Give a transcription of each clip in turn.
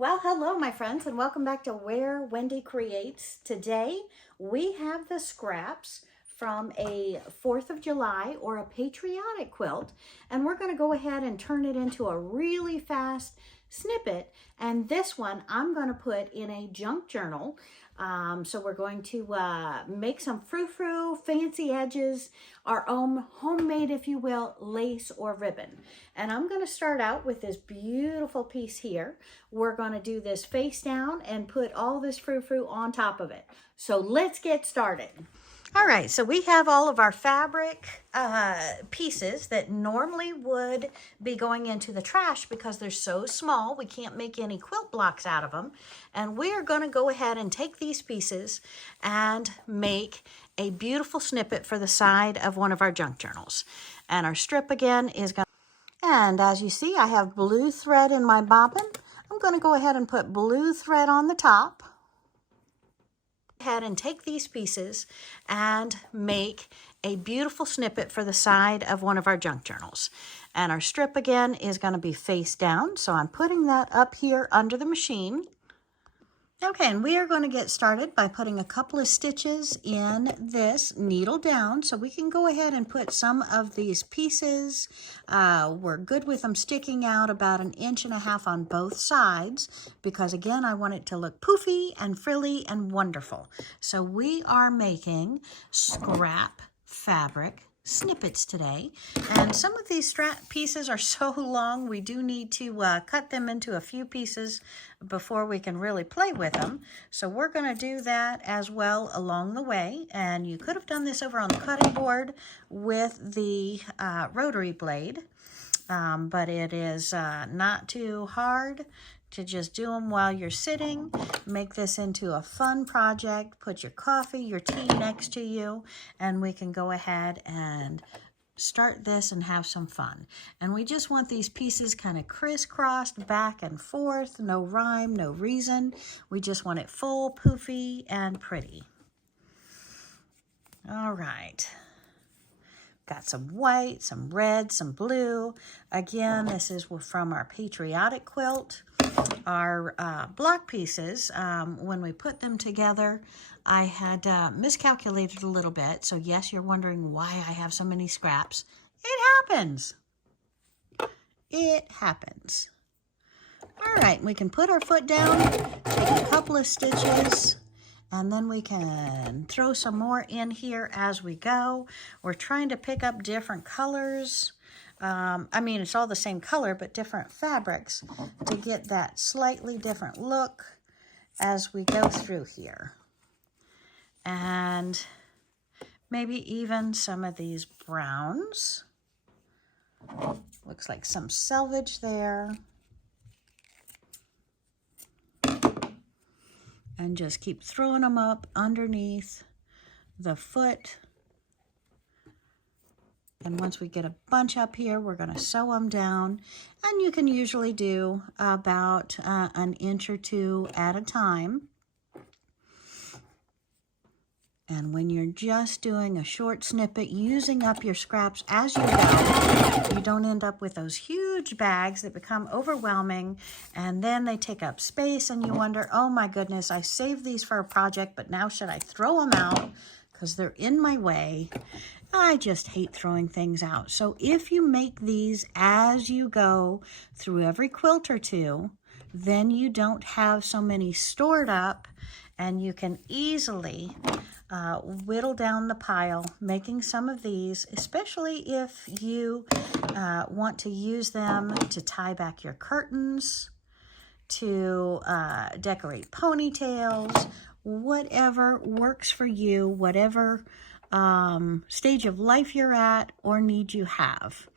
Well, hello, my friends, and welcome back to Where Wendy Creates. Today, we have the scraps from a 4th of July or a patriotic quilt, and we're going to go ahead and turn it into a really fast snippet. And this one I'm going to put in a junk journal. So we're going to make some frou-frou, fancy edges, our own homemade, if you will, lace or ribbon. And I'm going to start out with this beautiful piece here. We're going to do this face down and put all this frou-frou on top of it. So let's get started. All right, so we have all of our fabric pieces that normally would be going into the trash because they're so small, we can't make any quilt blocks out of them. And we're going to go ahead and take these pieces and make a beautiful snippet for the side of one of our junk journals. And our strip again is going to, and as you see, I have blue thread in my bobbin. I'm going to go ahead and put blue thread on the top. Ahead and take these pieces and make a beautiful snippet for the side of one of our junk journals. And our strip again is going to be face down, so I'm putting that up here under the machine. Okay, and we are going to get started by putting a couple of stitches in this needle down, so we can go ahead and put some of these pieces. We're good with them sticking out about 1.5 inches on both sides, because again, I want it to look poofy and frilly and wonderful. So we are making scrap fabric snippets today, and some of these strap pieces are so long we do need to cut them into a few pieces before we can really play with them. So we're going to do that as well along the way, and you could have done this over on the cutting board with the rotary blade, but it is not too hard to just do them while you're sitting. Make this into a fun project. Put your coffee, your tea next to you, and we can go ahead and start this and have some fun. And we just want these pieces kind of crisscrossed back and forth. No rhyme, no reason. We just want it full, poofy, and pretty. All right. Got some white, some red, some blue. Again, this is from our patriotic quilt. Our block pieces, when we put them together, I had miscalculated a little bit. So yes, you're wondering why I have so many scraps. It happens. It happens. All right, we can put our foot down, take a couple of stitches, and then we can throw some more in here as we go. We're trying to pick up different colors. I mean, it's all the same color, but different fabrics to get that slightly different look as we go through here. And maybe even some of these browns. Looks like some selvage there. And just keep throwing them up underneath the foot. And once we get a bunch up here, we're going to sew them down. And you can usually do about 1 inch or 2 at a time. And when you're just doing a short snippet, using up your scraps as you go, you don't end up with those huge bags that become overwhelming, and then they take up space, and you wonder, oh my goodness, I saved these for a project, but now should I throw them out because they're in my way? I just hate throwing things out. So if you make these as you go through every quilt or two, then you don't have so many stored up, and you can easily whittle down the pile, making some of these, especially if you want to use them to tie back your curtains, to decorate ponytails, whatever works for you, whatever stage of life you're at or need you have.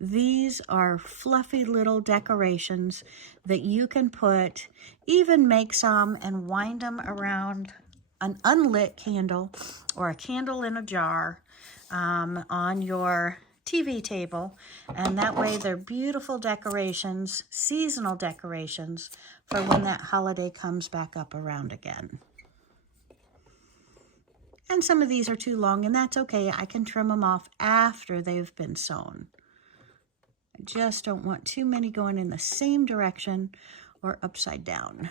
These are fluffy little decorations that you can put, even make some and wind them around an unlit candle or a candle in a jar on your TV table, and that way they're beautiful decorations, seasonal decorations for when that holiday comes back up around again. And some of these are too long, and that's okay. I can trim them off after they've been sewn. I just don't want too many going in the same direction or upside down.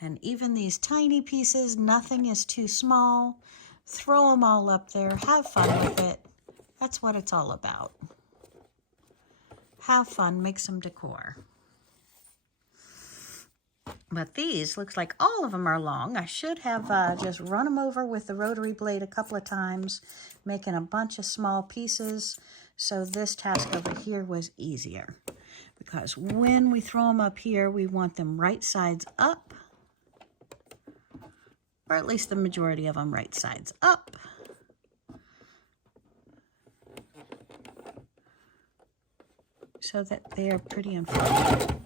And even these tiny pieces, nothing is too small. Throw them all up there. Have fun with it. That's what it's all about. Have fun, make some decor. But these, looks like all of them are long. I should have just run them over with the rotary blade a couple of times, making a bunch of small pieces. So this task over here was easier. Because when we throw them up here, we want them right sides up. Or at least the majority of them right sides up. So that they are pretty and flat.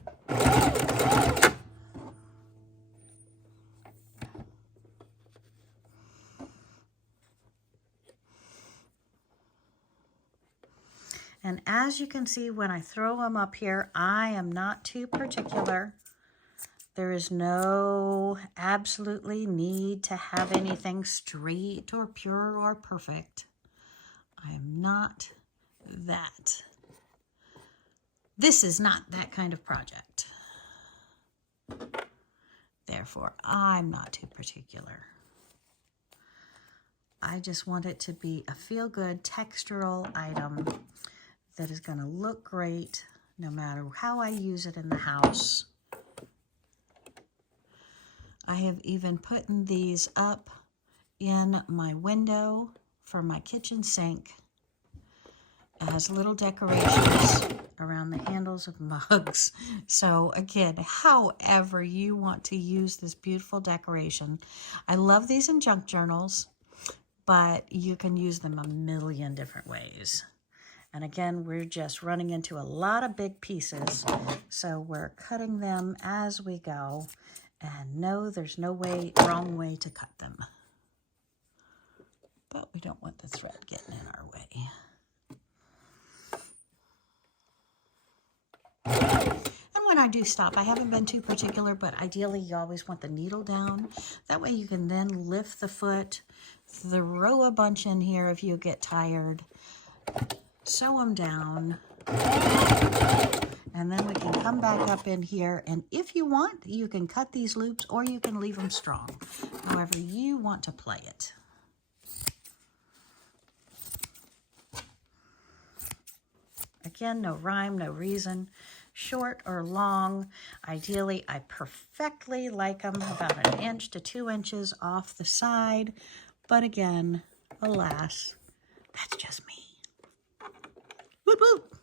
And as you can see, when I throw them up here, I am not too particular. There is no absolutely need to have anything straight or pure or perfect. I am not that. This is not that kind of project. Therefore, I'm not too particular. I just want it to be a feel-good textural item that is going to look great no matter how I use it in the house. I have even put these up in my window for my kitchen sink. It has little decorations around the handles of mugs. So again, however you want to use this beautiful decoration. I love these in junk journals, but you can use them a million different ways. And again, we're just running into a lot of big pieces, so we're cutting them as we go. And no, there's no wrong way to cut them. But we don't want the thread getting in our way. And when I do stop, I haven't been too particular, but ideally you always want the needle down. That way you can then lift the foot, throw a bunch in here if you get tired, sew them down, and then we can come back up in here. And if you want, you can cut these loops or you can leave them strong, however you want to play it. Again, no rhyme, no reason. Short or long. Ideally, I perfectly like them about 1 inch to 2 inches off the side. But again, alas, that's just me. Whoop, whoop.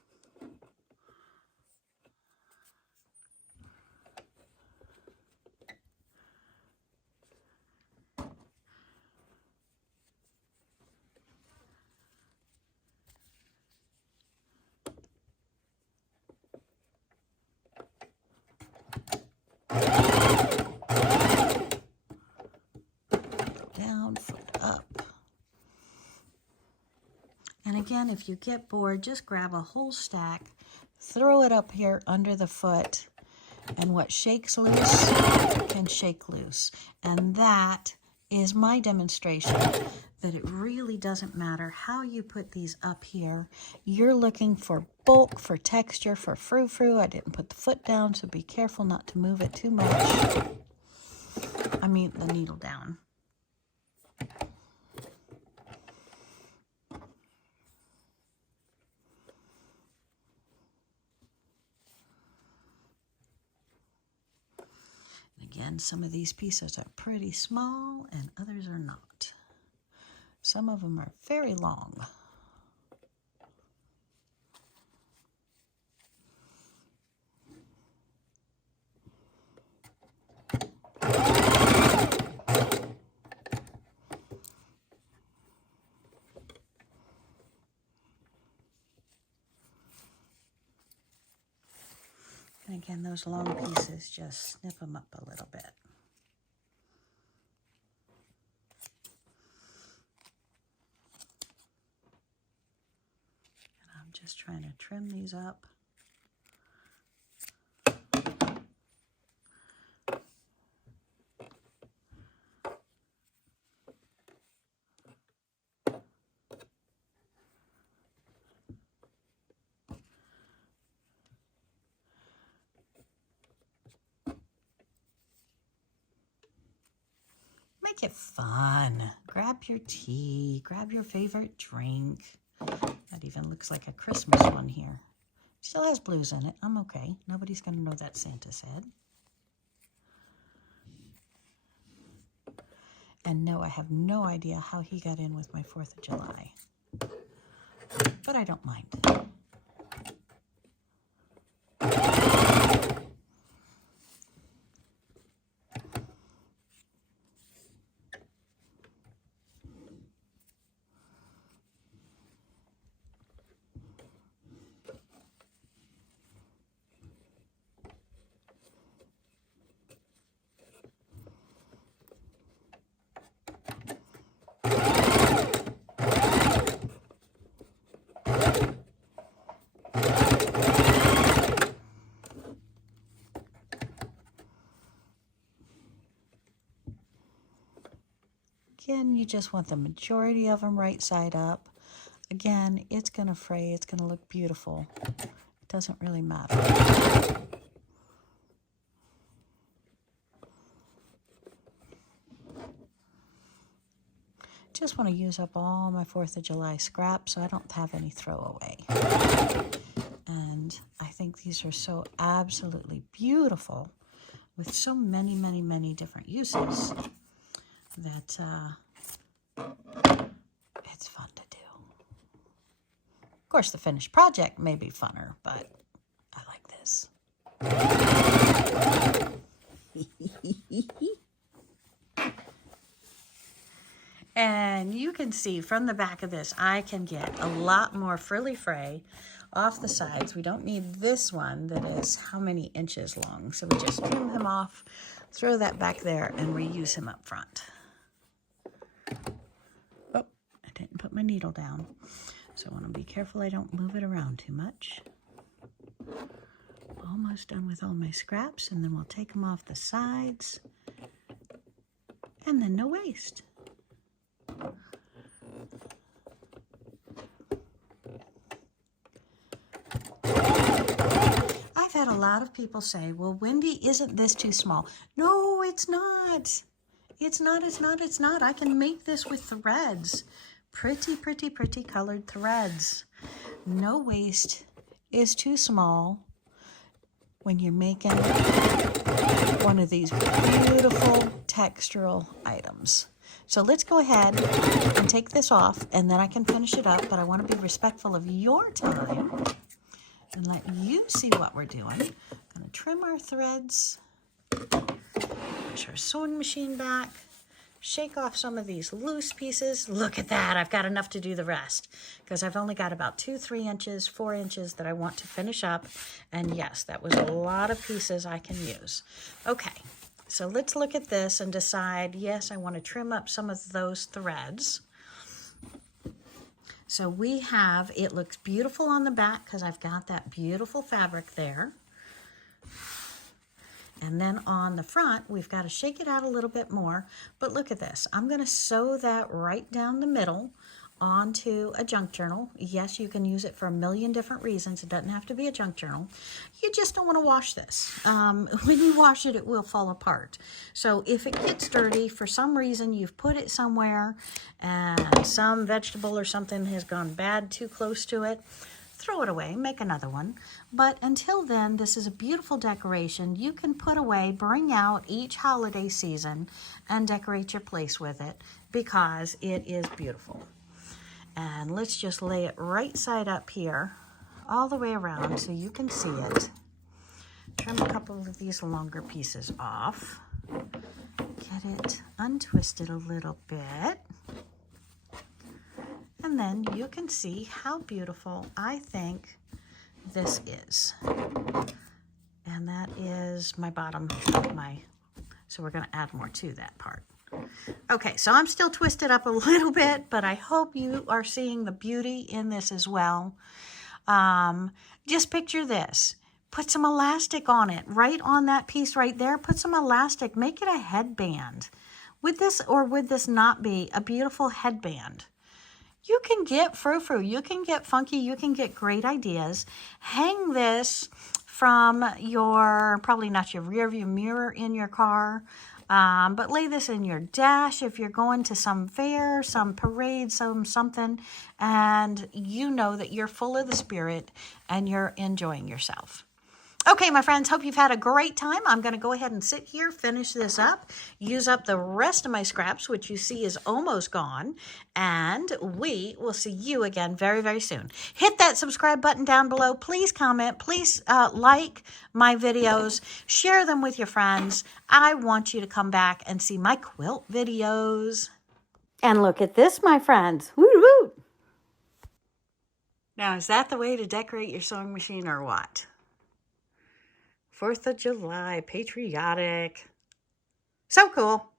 Down, foot up. And again, if you get bored, just grab a whole stack, throw it up here under the foot, and what shakes loose can shake loose. And that is my demonstration that it really doesn't matter how you put these up here. You're looking for bulk, for texture, for frou-frou. I didn't put the foot down, so be careful not to move it too much. I mean, the needle down. Again, some of these pieces are pretty small and others are not. Some of them are very long. And again, those long pieces, just snip them up a little bit. And I'm just trying to trim these up. Make it fun. Grab your tea, grab your favorite drink. That even looks like a Christmas one here. Still has blues in it. I'm okay. Nobody's going to know that's Santa's head. And no, I have no idea how he got in with my 4th of July. But I don't mind. Again, you just want the majority of them right side up. Again, it's going to fray. It's going to look beautiful. It doesn't really matter. Just want to use up all my 4th of July scraps so I don't have any throwaway. And I think these are so absolutely beautiful with so many, many, many different uses that it's fun to do. Of course, the finished project may be funner, but I like this. And you can see from the back of this, I can get a lot more frilly fray off the sides. We don't need this one that is how many inches long. So we just trim him off, throw that back there, and reuse him up front. Oh, I didn't put my needle down. So I want to be careful I don't move it around too much. Almost done with all my scraps, and then we'll take them off the sides. And then no waste. I've had a lot of people say, well, Wendy, isn't this too small? No, it's not. It's not. I can make this with threads. Pretty, pretty, pretty colored threads. No waste is too small when you're making one of these beautiful textural items. So let's go ahead and take this off, and then I can finish it up, but I want to be respectful of your time and let you see what we're doing. I'm going to trim our threads, push our sewing machine back, shake off some of these loose pieces. Look at that. I've got enough to do the rest because I've only got about 2, 3 inches, 4 inches that I want to finish up. And yes, that was a lot of pieces I can use. Okay, so let's look at this and decide, yes, I want to trim up some of those threads. So we have, it looks beautiful on the back because I've got that beautiful fabric there. And then on the front, we've got to shake it out a little bit more. But look at this. I'm going to sew that right down the middle onto a junk journal. Yes, you can use it for a million different reasons. It doesn't have to be a junk journal. You just don't want to wash this. When you wash it, it will fall apart. So if it gets dirty, for some reason you've put it somewhere and some vegetable or something has gone bad too close to it, throw it away, make another one. But until then, this is a beautiful decoration. You can put away, bring out each holiday season and decorate your place with it because it is beautiful. And let's just lay it right side up here, all the way around so you can see it. Trim a couple of these longer pieces off. Get it untwisted a little bit. And then you can see how beautiful I think this is. And that is my bottom of my, so we're going to add more to that part. Okay, so I'm still twisted up a little bit, but I hope you are seeing the beauty in this as well. Just picture this. Put some elastic on it, right on that piece right there. Put some elastic, make it a headband. Would this or would this not be a beautiful headband? You can get frou-frou, you can get funky, you can get great ideas. Hang this from your, probably not your rear view mirror in your car. But lay this in your dash if you're going to some fair, some parade, something, and you know that you're full of the Spirit and you're enjoying yourself. Okay, my friends, hope you've had a great time. I'm going to go ahead and sit here, finish this up, use up the rest of my scraps, which you see is almost gone, and we will see you again very, very soon. Hit that subscribe button down below. Please comment. Please like my videos. Share them with your friends. I want you to come back and see my quilt videos. And look at this, my friends. Woot woot! Now, is that the way to decorate your sewing machine or what? 4th of July, patriotic. So cool.